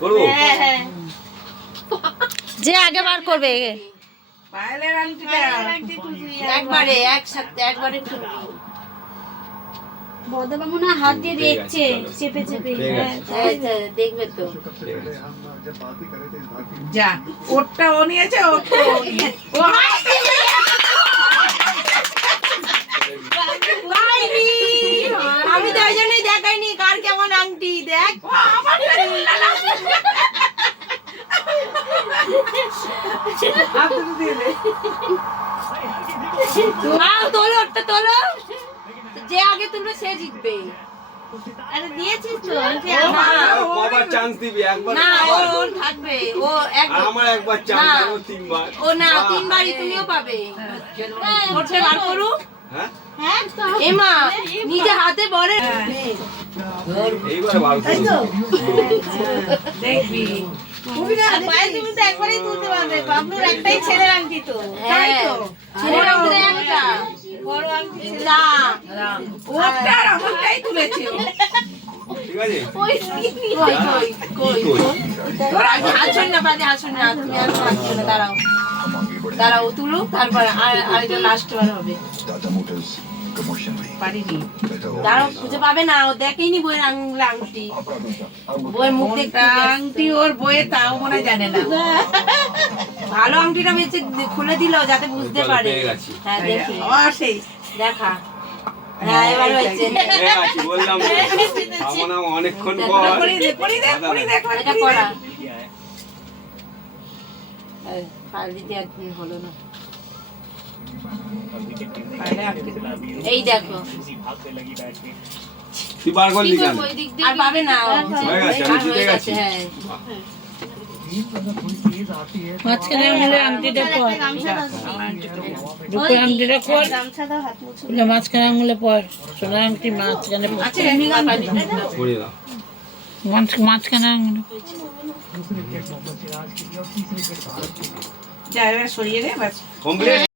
করবো? হ্যাঁ যে আগে বার করবে পায়েলের আংটিটা একবারে একসাথে একবারে খুলবি। বড়দা মনে হয় হাত দিয়ে দেখছে চেপে চেপে। হ্যাঁ দেখবে তো। যা ওরটা ও নিয়েছে ও আমি তো ওই জন্যই দেখাইনি কার কেমন আংটি দেখ। তোলো ওরটা তোলো, যে আগে তুলবে সে জিতবে। আরে দিয়েছিস তো কবার চান্স দিবি? একবার না ও থাকবে, ও আর আমার একবার চান্স, আর ও তিনবার। ও না তিনবারই তুমিও পাবে। ওরটা বার করু। হ্যাঁ হ্যাঁ তো এমা নিজে হাতে বলে এইবারে বার করব। দেখবি তুমি তো একবারই তুলতে পারবে। বাবলুর একটাই ছেলের আংটি তো। তাই তো ছেলের আংটি একটা বড় আংটি না ওটা আমারটাই তুলেছে। ঠিক আছে? কই কই তোর আগে হাসন না বাজে হাসন না, তুমি আর হাসছো না। দাঁড়াও দাঁড়াও তুলো, তারপর আর এটা লাস্ট বার হবে। পারিনি। দাঁড়াও খুঁজে পাবে না, ও দেখেইনি বইয়ের আংটি। বইয়ের মুখ দেখতে আংটি ওর বইয়ে তাও মনে হয় জানে না। ভালো আংটিটা বেঁচে খুলে দিল যাতে বুঝতে পারে। পেয়ে গেছি। হ্যাঁ দেখি সেই দেখা। হ্যাঁ এবার হয়েছে। পেয়ে গেছি, বললাম তো। খাবো না অনেকক্ষণ পর। এটা করা কাল দিতে একদিন হলো না। এই দেখো তুই বার করলি কেন? আর পাবে না, হয়ে গেছে, আমি জিতে গেছি। হ্যাঁ মাঝখানে আঙুলে আংটিটা পর, দুটো আংটিটা কর, খুলে মাঝখানে আঙুলে পর, সোনার আংটি মাঝখানে পর। পরিয়ে দাও। মাঝখানে আঙুলে যা এবার সরিয়ে দে বাস। কমপ্লিট।